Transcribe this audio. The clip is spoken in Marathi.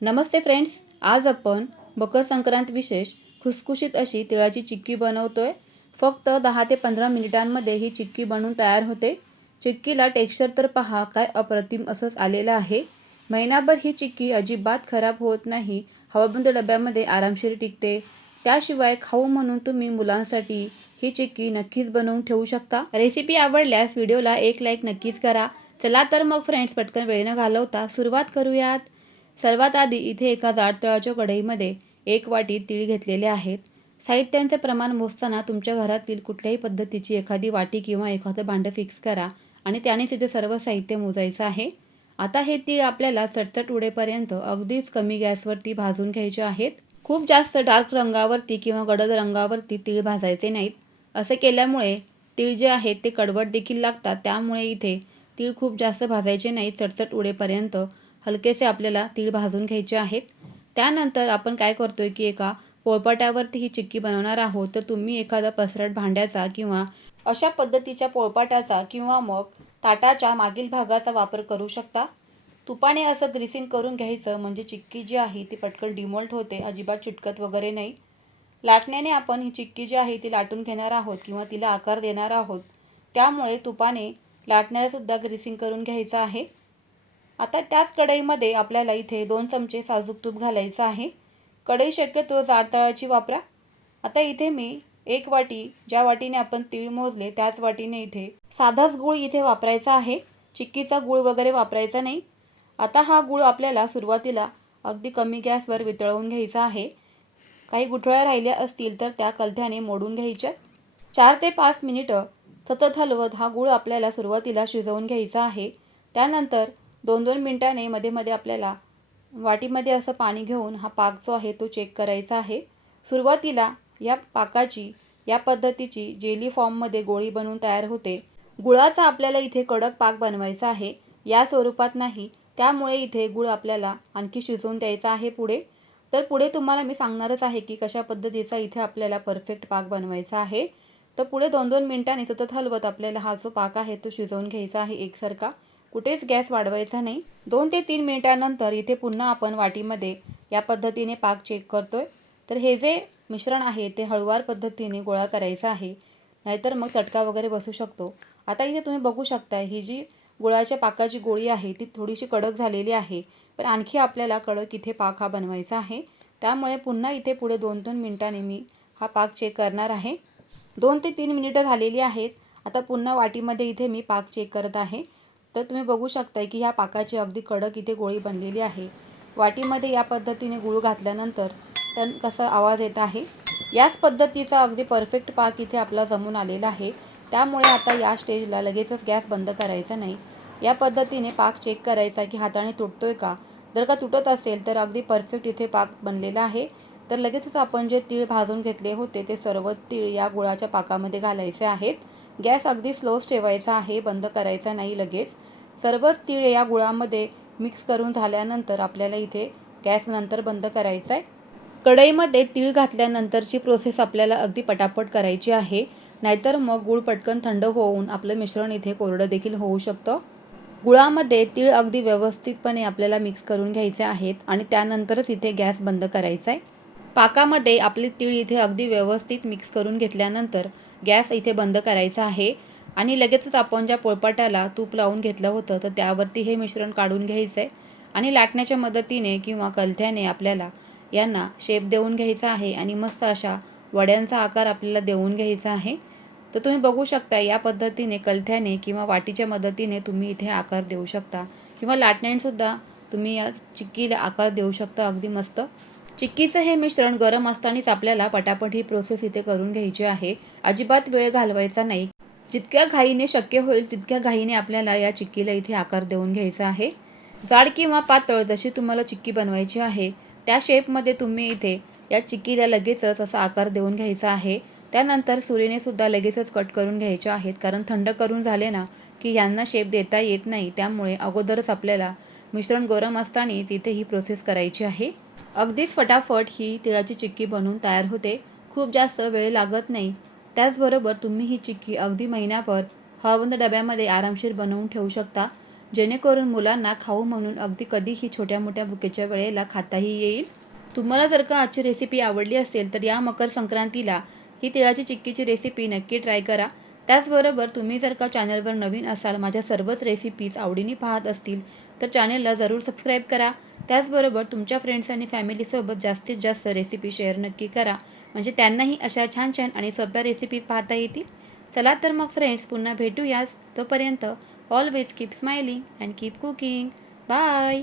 नमस्ते फ्रेंड्स आज आपण मकर संक्रांत विशेष खुसखुशीत अशी तिळाची चिक्की बनवतोय. फक्त दहा ते पंधरा मिनिटांमध्ये ही चिक्की बनवून तयार होते. चिक्कीला टेक्स्चर तर पहा काय अप्रतिम असंच आलेलं आहे. महिनाभर ही चिक्की अजिबात खराब होत नाही. हवाबंद डब्यामध्ये आरामशीर टिकते. त्याशिवाय खाऊ म्हणून तुम्ही मुलांसाठी ही चिक्की नक्कीच बनवून ठेवू शकता. रेसिपी आवडल्यास व्हिडिओला एक लाईक नक्कीच करा. चला तर मग फ्रेंड्स पटकन वेळ न घालवता सुरुवात करूयात. सर्वात आधी इथे एका जाड तळाच्या कढईमध्ये एक वाटी तीळ घेतलेले आहेत. साहित्यांचे प्रमाण मोजताना तुमच्या घरातील कुठल्याही पद्धतीची एखादी वाटी किंवा एखादं भांडं फिक्स करा आणि त्याने तिथे सर्व साहित्य मोजायचं आहे. आता हे तीळ आपल्याला चटचट उडेपर्यंत अगदीच कमी गॅसवरती भाजून घ्यायचे आहेत. खूप जास्त डार्क रंगावरती किंवा गडद रंगावरती तीळ भाजायचे नाहीत. असे केल्यामुळे तीळ जे आहेत ते कडवट देखील लागतात. त्यामुळे इथे तीळ खूप जास्त भाजायचे नाहीत. चटचट उडेपर्यंत हलकेसे आपल्याला तीळ भाजून घ्यायचे आहेत. त्यानंतर आपण काय करतो आहे की एका पोळपाट्यावरती ही चिक्की बनवणार आहोत. तर तुम्ही एखादा पसरट भांड्याचा किंवा अशा पद्धतीच्या पोळपाटाचा किंवा मग ताटाच्या मागील भागाचा वापर करू शकता. तुपाने असं ग्रीसिंग करून घ्यायचं म्हणजे चिक्की जी आहे ती पटकन डिमोल्ट होते अजिबात चिटकत वगैरे नाही. लाटण्याने आपण ही चिक्की जी आहे ती लाटून घेणार आहोत किंवा तिला आकार देणार आहोत. त्यामुळे तुपाने लाटण्यालासुद्धा ग्रीसिंग करून घ्यायचं आहे. आता त्याच कढईमध्ये आपल्याला इथे दोन चमचे साजूक तूप घालायचं आहे. कढई शक्यतो जाडतळाची वापरा. आता इथे मी एक वाटी ज्या वाटीने आपण तीळ मोजले त्याच वाटीने इथे साधाच गूळ इथे वापरायचा आहे. चिक्कीचा गूळ वगैरे वापरायचा नाही. आता हा गूळ आपल्याला सुरुवातीला अगदी कमी गॅसवर वितळवून घ्यायचा आहे. काही गुठळ्या राहिल्या असतील तर त्या कलथ्याने मोडून घ्यायच्या. चार ते पाच मिनिटं सतत हलवत हा गूळ आपल्याला सुरुवातीला शिजवून घ्यायचा आहे. त्यानंतर दोन दोन मिनटाने मध्ये मध्ये आपल्याला वाटीमध्ये असं पाणी घेऊन हा पाक जो आहे तो चेक करायचा आहे. सुरुवातीला या पाकाची या पद्धतीची जेली फॉर्ममध्ये गोळी बनवून तयार होते. गुळाचा आपल्याला इथे कडक पाक बनवायचा आहे. या स्वरूपात नाही. त्यामुळे इथे गुळ आपल्याला आणखी शिजवून द्यायचा आहे पुढे. तर पुढे तुम्हाला मी सांगणारच आहे की कशा पद्धतीचा इथे आपल्याला परफेक्ट पाक बनवायचा आहे. तर पुढे दोन दोन मिनटांनी सतत हलवत आपल्याला हा जो पाक आहे तो शिजवून घ्यायचा आहे एकसारखा. कुठेच गॅस वाढवायचा नाही. दोन ते तीन मिनिटानंतर इथे पुन्हा आपण वाटीमध्ये या पद्धतीने पाक चेक करतोय. तर हे जे मिश्रण आहे ते हळुवार पद्धतीने गोळा करायचं आहे. नाहीतर मग चटका वगैरे बसू शकतो. आता इथे तुम्ही बघू शकताय ही जी गुळाच्या पाकाची गोळी आहे ती थोडीशी कडक झालेली आहे. पण आणखी आपल्याला कडक इथे पाक हा बनवायचा आहे. त्यामुळे पुन्हा इथे पुढे दोन दोन मिनिटांनी मी हा पाक चेक करणार आहे. दोन ते तीन मिनिटं झालेली आहेत. आता पुन्हा वाटीमध्ये इथे मी पाक चेक करत आहे. तर तुम्ही बघू शकताय की ह्या पाकाची अगदी कडक इथे गोळी बनलेली आहे. वाटीमध्ये या पद्धतीने गुळ घातल्यानंतर तर कसा आवाज येत आहे? याच पद्धतीचा अगदी परफेक्ट पाक इथे आपला जमून आलेला आहे. त्यामुळे आता या स्टेजला लगेचच गॅस बंद करायचा नाही. या पद्धतीने पाक चेक करायचा की हाताने तुटतोय का? जर का तुटत असेल तर अगदी परफेक्ट इथे पाक बनलेला आहे. तर लगेचच आपण जे तीळ भाजून घेतले होते ते सर्व तीळ या गुळाच्या पाकामध्ये घालायचे आहेत. गॅस अगदी स्लोच ठेवायचा आहे बंद करायचा नाही लगेच. सर्वच तीळ या गुळामध्ये मिक्स करून झाल्यानंतर आपल्याला इथे गॅस नंतर बंद करायचा आहे. कढईमध्ये तीळ घातल्यानंतरची प्रोसेस आपल्याला अगदी पटापट करायची आहे. नाहीतर मग गूळ पटकन थंड होऊन आपलं मिश्रण इथे कोरडं देखील होऊ शकतं. गुळामध्ये तीळ अगदी व्यवस्थितपणे आपल्याला मिक्स करून घ्यायचे आहेत आणि त्यानंतरच इथे गॅस बंद करायचा आहे. पाकामध्ये आपले तीळ इथे अगदी व्यवस्थित मिक्स करून घेतल्यानंतर गॅस इथे बंद करायचा आहे. आणि लगेचच आपण ज्या पोळपाट्याला तूप लावून घेतलं होतं तर त्यावरती हे मिश्रण काढून घ्यायचं आहे आणि लाटण्याच्या मदतीने किंवा कलथ्याने आपल्याला यांना शेप देऊन घ्यायचा आहे आणि मस्त अशा वड्यांचा आकार आपल्याला देऊन घ्यायचा आहे. तर तुम्ही बघू शकता या पद्धतीने कलथ्याने किंवा वाटीच्या मदतीने तुम्ही इथे आकार देऊ शकता. किंवा लाटण्यानेसुद्धा तुम्ही या चिक्कीला आकार देऊ शकता. अगदी मस्त. चिक्कीचं हे मिश्रण गरम असतानाच आपल्याला पटापट ही प्रोसेस इथे करून घ्यायची आहे. अजिबात वेळ घालवायचा नाही. जितक्या घाईने शक्य होईल तितक्या घाईने आपल्याला या चिक्कीला इथे आकार देऊन घ्यायचा आहे. जाड किंवा पातळ जशी तुम्हाला चिक्की बनवायची आहे त्या शेपमध्ये तुम्ही इथे या चिक्कीला लगेचच असा आकार देऊन घ्यायचा आहे. त्यानंतर सुरीने सुद्धा लगेचच कट करून घ्यायचे आहेत. कारण थंड करून झाले ना की यांना शेप देता येत नाही. त्यामुळे अगोदरच आपल्याला मिश्रण गरम असताना तिथे ही प्रोसेस करायची आहे. अगदीच फटाफट ही तिळाची चिक्की बनवून तयार होते. खूप जास्त वेळ लागत नाही. त्याचबरोबर तुम्ही ही चिक्की अगदी महिन्याभर हवाबंद डब्यामध्ये आरामशीर बनवून ठेवू शकता. जेणेकरून मुलांना खाऊ म्हणून अगदी कधीही छोट्या मोठ्या भुकेच्या वेळेला खाताही येईल. तुम्हाला जर का आजची रेसिपी आवडली असेल तर या मकर संक्रांतीला ही तिळाची चिक्कीची रेसिपी नक्की ट्राय करा. त्याचबरोबर तुम्ही जर का चॅनलवर नवीन असाल माझ्या सर्वच रेसिपीज आवडीने पाहत असतील तर चॅनलला जरूर सबस्क्राईब करा. त्याचबरोबर तुमच्या फ्रेंड्स आणि फॅमिलीसोबत जास्तीत जास्त रेसिपी शेअर नक्की करा. म्हणजे त्यांनाही अशा छान छान आणि सोप्या रेसिपीज पाहता येतील. चला तर मग फ्रेंड्स पुन्हा भेटूयाच. तोपर्यंत always keep smiling and keep cooking bye